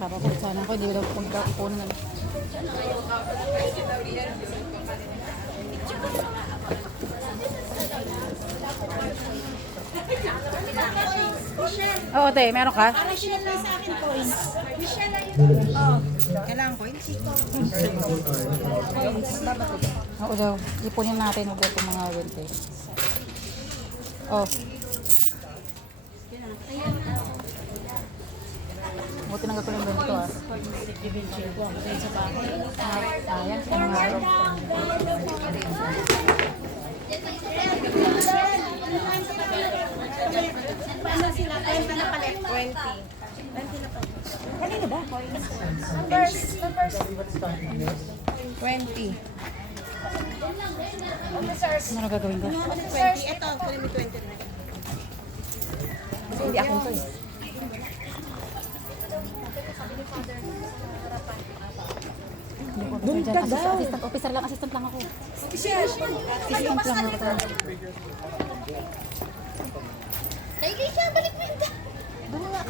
Papapunta sana ako, hindi daw pagkakunan. Oo, te, meron ka? Para siya lang sa akin coins. Michelle na yun. Oh, kailangan coins. Oo daw, ipunin natin ulit itong mga 20. Oh. Buti nang gagawin ba ito ah. Eventually ko ako dahil sa bahay. Ayan, sa mga araw. Paano sila? 20 na palit. 20. 20 na palit. Kanino ba? Numbers. 20. Ano gagawin ko? 20. Ito, kunin mo 20 na. Kasi hindi ako ito eh. Doon ka daw. Assistant officer lang, assistant lang ako. Assistant lang ako. Tayo siya, balik mo yun. Doon nga.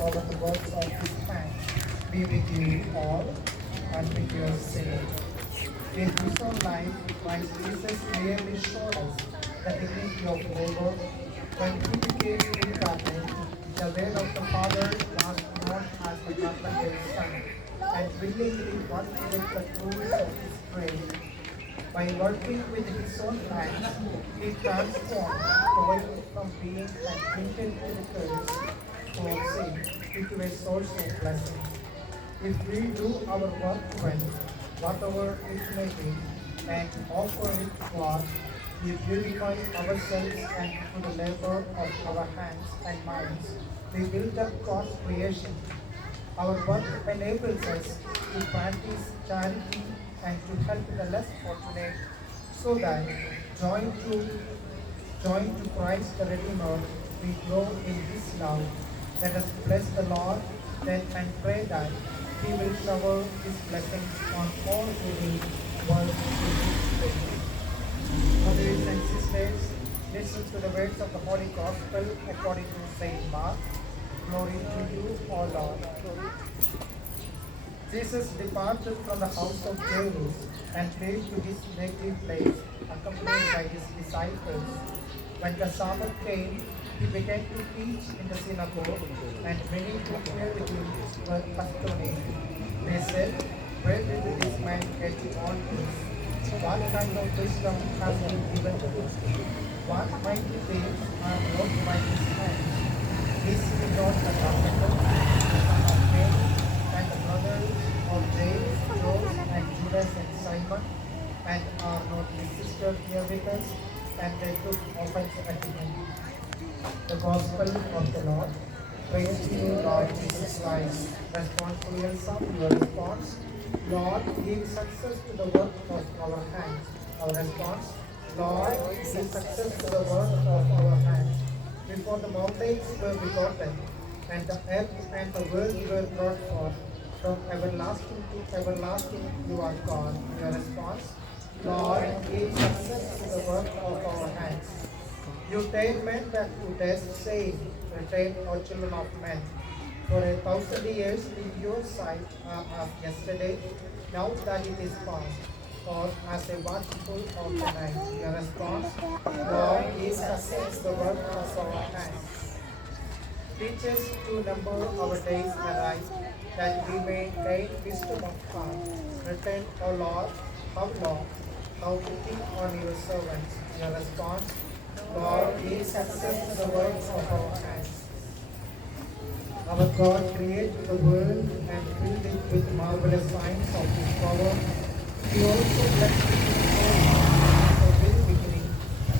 Over the works of his hand, be with you all and with your spirit. In his own life, Christ Jesus clearly showed us the dignity of labor. When he became incarnate, the will of the Father was not as the carpenter's son, and willingly worked with the tools of his trade. By working with his own hands, he transformed toil from being an intent curse for sin into a source of blessing. If we do our work well, whatever it may be, and offer it to God, we purify ourselves and through the labor of our hands and minds, we build up God's creation. Our work enables us to practice charity and to help the less fortunate, so that joined to Christ the Redeemer, we grow in His love. Let us bless the Lord then and pray that He will shower His blessings on all who will work in His faith. Brothers and sisters, listen to the words of the Holy Gospel according to Saint Mark. Glory to you, O Lord. Jesus departed from the house of Jairus and came to his native place, accompanied by his disciples. When the Sabbath came, he began to teach in the synagogue, and many who were with him were astonished. They said, "Where did this man get all this? What kind of wisdom has been given to him? What mighty things are wrought by his hands? Is he not the carpenter, the son of Mary, and the brothers of James, Joseph, and Judas, and Simon? And are not his sisters here with us?" And they took offense at him. The Gospel of the Lord. Praise to you, Lord Jesus Christ. Responsible some your response. Lord, give success to the work of our hands. Our response. Lord, give success to the work of our hands. Before the mountains were begotten, and the earth and the world were brought forth, from everlasting to everlasting you are God. Your response. Lord, give success to the work of our hands. You train men that you test, saying, "Retain, O children of men." For 1,000 years in your sight are as yesterday, now that it is past, or as a watchful of the night. Your response, Lord, give success to the work of our hands. Teach us to number our days aright, that we may gain wisdom of God. Return, O Lord, how long? How pity on your servants. Your response, Lord, give success to the works of our hands. Our God created the world and filled it with marvelous signs of His power. He also blessed it from the very beginning,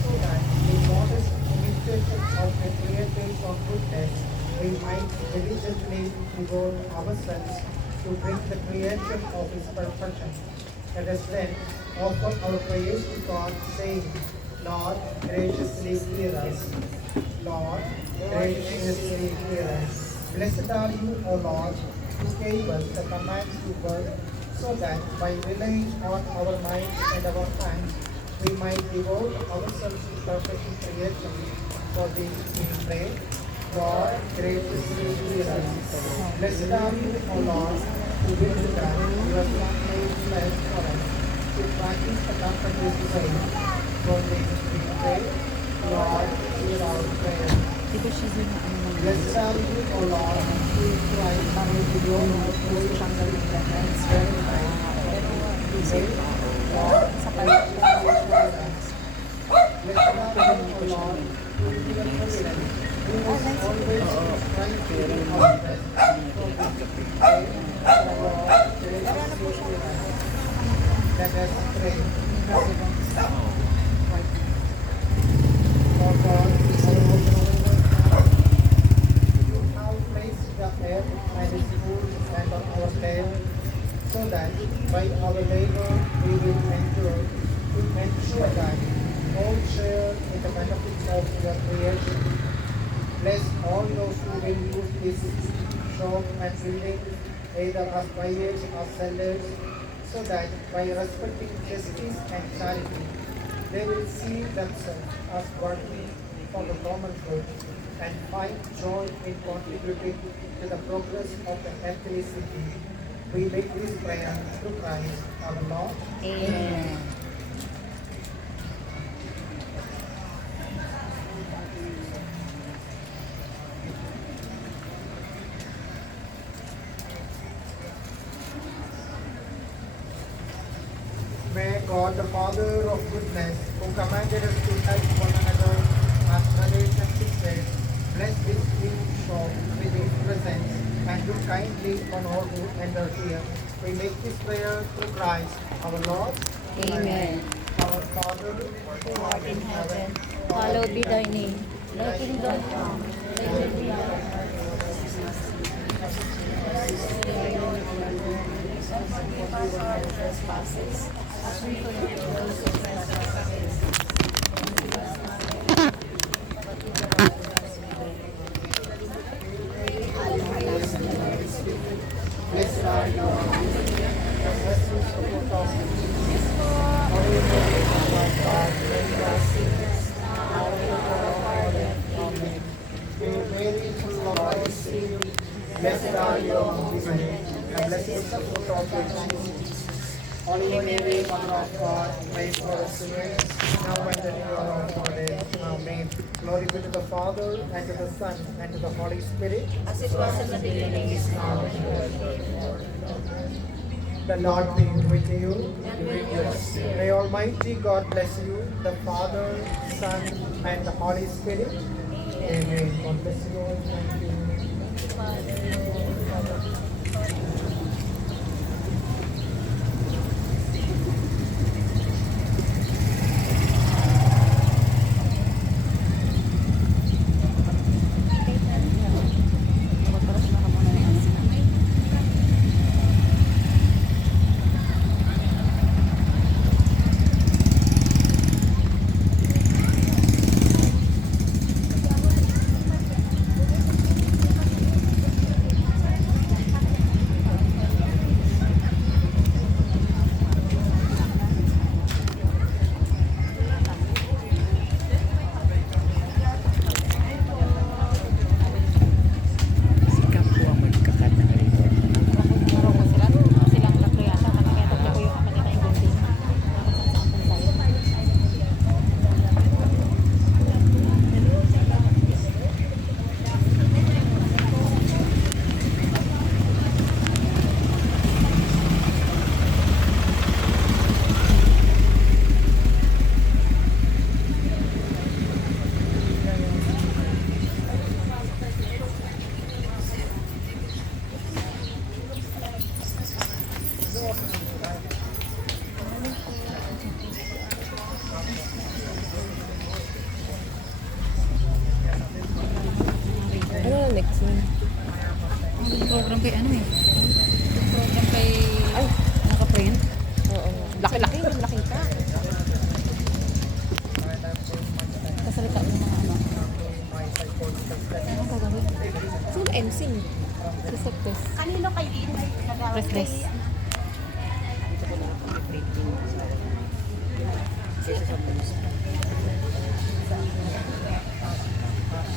so that the modest imitation of the creators of goodness we might diligently devote ourselves to bring the creation of His perfection. Let us then offer our prayers to God, saying, Lord, graciously hear us. Lord, graciously hear us. Blessed are you, O Lord, who gave us the command to work, so that by relying on our minds and our hands, we might devote ourselves to perfecting creation. For this we pray. God, graciously hear us. Blessed are you, O Lord, who will do that you have not made flesh for us, to practice the comfortless way. For this we pray. Lord, hear our prayer. Di ba siya din ang mga Blessed are you, O Lord, who is Christ, who is the Lord of hosts, and very high. Pray, Lord, graciously hear us. Blessed are you, O Lord, who is the President, who is always trying to do our best. For this we pray. Lord, graciously hear us. Let us pray. For God is our Lord, you have placed the earth and its fruits and on our head, so that by our labor we will ensure that all share in the benefits of your creation. Bless all those who will use this shop and building either as buyers or sellers, so that by respecting justice and charity, they will see themselves as working for the common good and find joy in contributing to the progress of the earthly city. We make this prayer through Christ our Lord. Amen. May God, the Father of goodness, who commanded us to help one another as brothers and sisters, bless this new shop with His presence and look kindly on all who enter here. We make this prayer through Christ our Lord. Amen. Our Father, who art in heaven, Hallowed be thy name. Thy kingdom come. Thy will be done. Forgive us our trespasses, as we forgive those who trespass against us. Lead us not into temptation, but deliver us from evil. blessed are you among women, and blessed is the fruit of your womb. Holy Mary, Mother of God, pray for us sinners, now and at the hour of our death. Amen. Hail Mary, full of grace, blessed are you among women, and blessed is the fruit of your womb. Holy Mary, Mother of God, pray for us sinners, now and at the hour of our death. Amen. Glory be to the Father, and to the Son, and to the Holy Spirit. As it was in the beginning, is now, and forever. The Lord be with you. And with your spirit. May Almighty God bless you, the Father, Son, and the Holy Spirit. Amen. God bless you all. Thank you. program kay ano eh. Program kay... Ay, naka-print. Oo. Laki-laki. Nakita. Kasalita yung mga ano. Ano gagawin? Sino MC? Reset test. Kanino kayo din? Press test.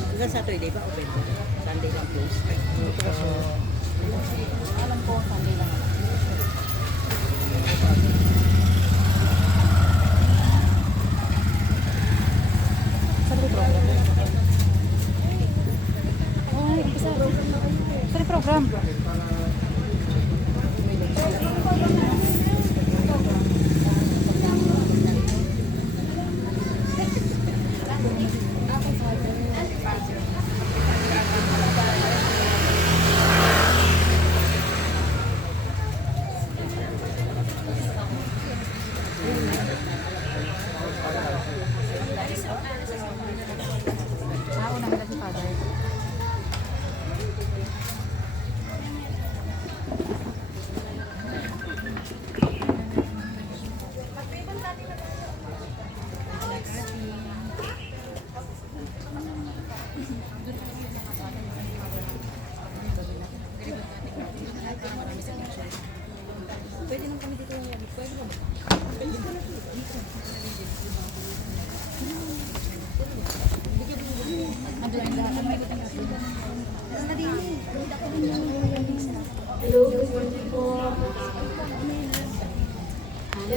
Hanggang Saturday ba open? Sunday lang close. Alam ko, Sunday lang. Sabi program. Ay, isa. Sabi program. Una nila si Father.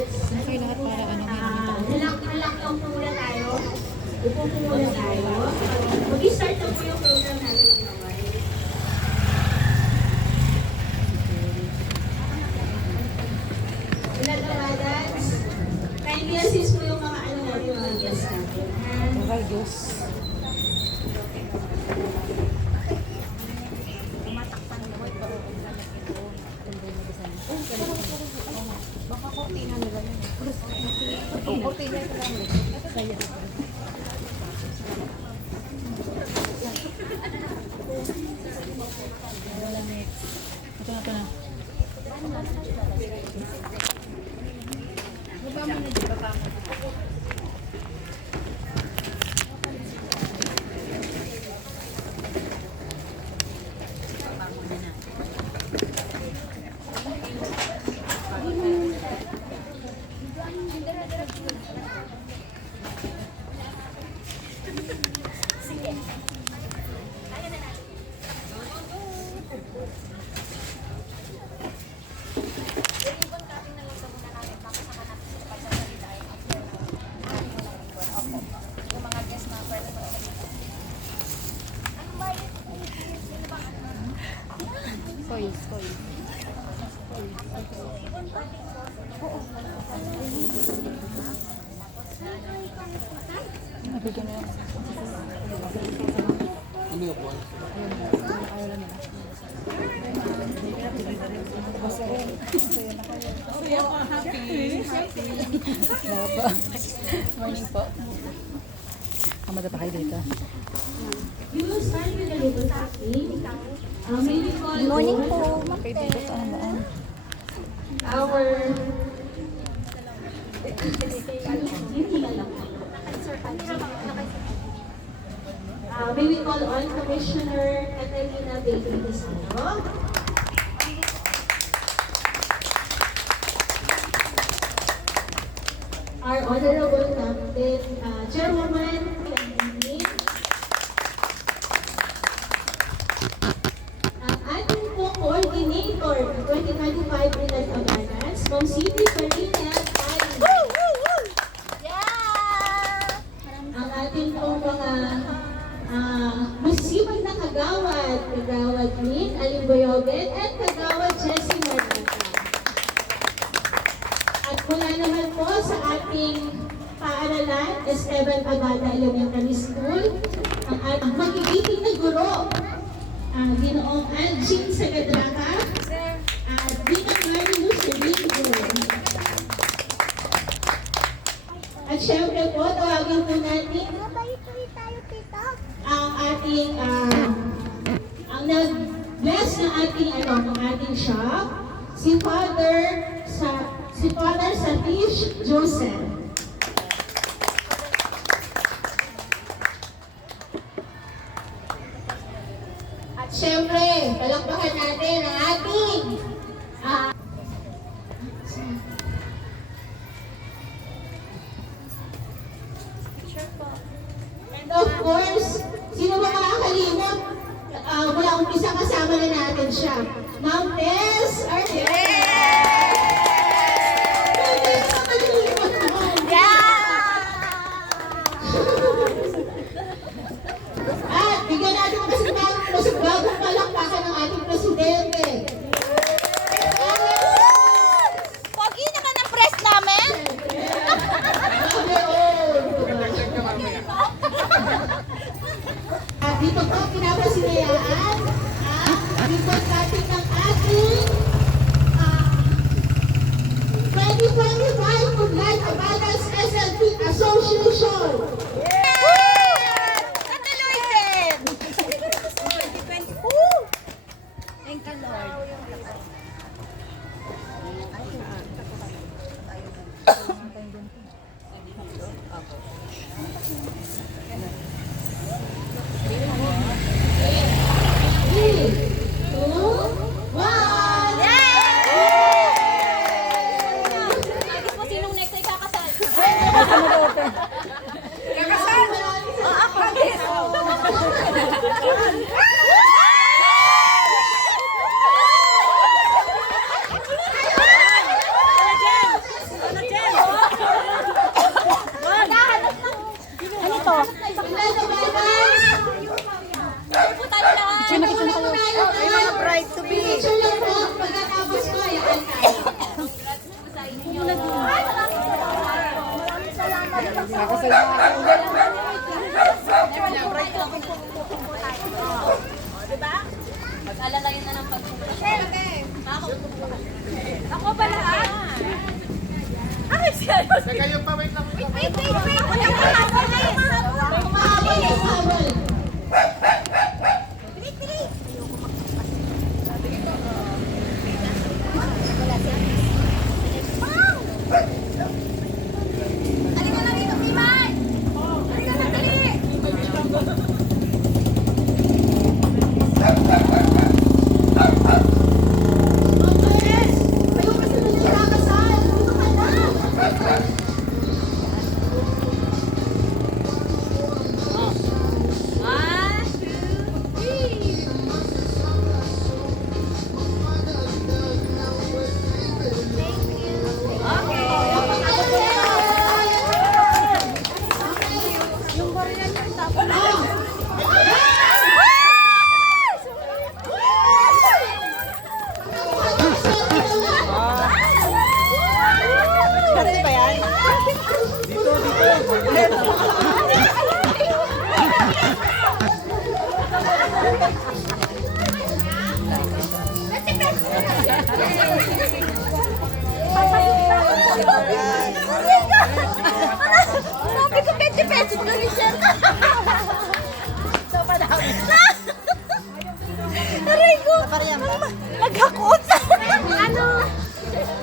Saan kayo lahat para ano ngayon? Relax lang po muna tayo. Upo po muna tayo. Mag-start na po yung program natin ngayon. Pinagawadan, kindly assist po yung mga ano natin, mga guests natin. Okay, Diyos. Baka kortina nila yun. Oo, kortina nila yun. Saya. Ito na, ito na. Toys, toys. Nabigyan na yun. Ayaw lang nila. Saya ko, happy. Salamat po. Morning po. Kamada pa kayo dito. We will start with the little talking. May we call Good morning po. Kayo dito sa ano baan? our may we call on Commissioner Catalina Bailey Desano. Our Honorable Captain, Chairwoman, ang ating po coordinator ng 2025 Inland Cabanas, Ma'am Cindy Farina ang ating pong mga masipag na kagawad, kagawad Min Alimboyoben, at kagawad Jessie Martata. At mula naman po sa ating paaralan, Esteban Agada Elementary School, ang ating magigiting na guro, ang Ginoong Anjing Sagadraka, at Ginang Mariluz Rigo. At syempre po, tawagin po natin ang ating ang bless ng ating shop, si Father Satish Joseph. At syempre, palakpakan natin ang ating and of course, sino ba makakalimot? Mula umpisa kasama na natin siya. Ma'am Tess Arnel! At bigyan natin ang bagong palakpakan ng ating presidente. Pogi naman ang press namin. At dito po pinapasinayaan ang report natin ng ating 2025 Good Life Abundance SLP Association. Natuloy din. 2020. Thank you, Lord. Three, two, one. Gusto mo sinong next ay kakasal? Ano to? May mga bride to be. Picture lang po. Pagkatapos ko, ayan Mag-alalayan na ng pagpunta. Ako ba lahat? Ay, serious? Kayo pa, wait lang. Wait. Mahabol. Halika na dito, Iman! Halika na, dali! Kayo kasi nagkakasal. Dito ka na. One, two, three. Kasi ba yan? Sabi ko 20 pesos na rin siya. So, padami. Aray ko! Nagkakot!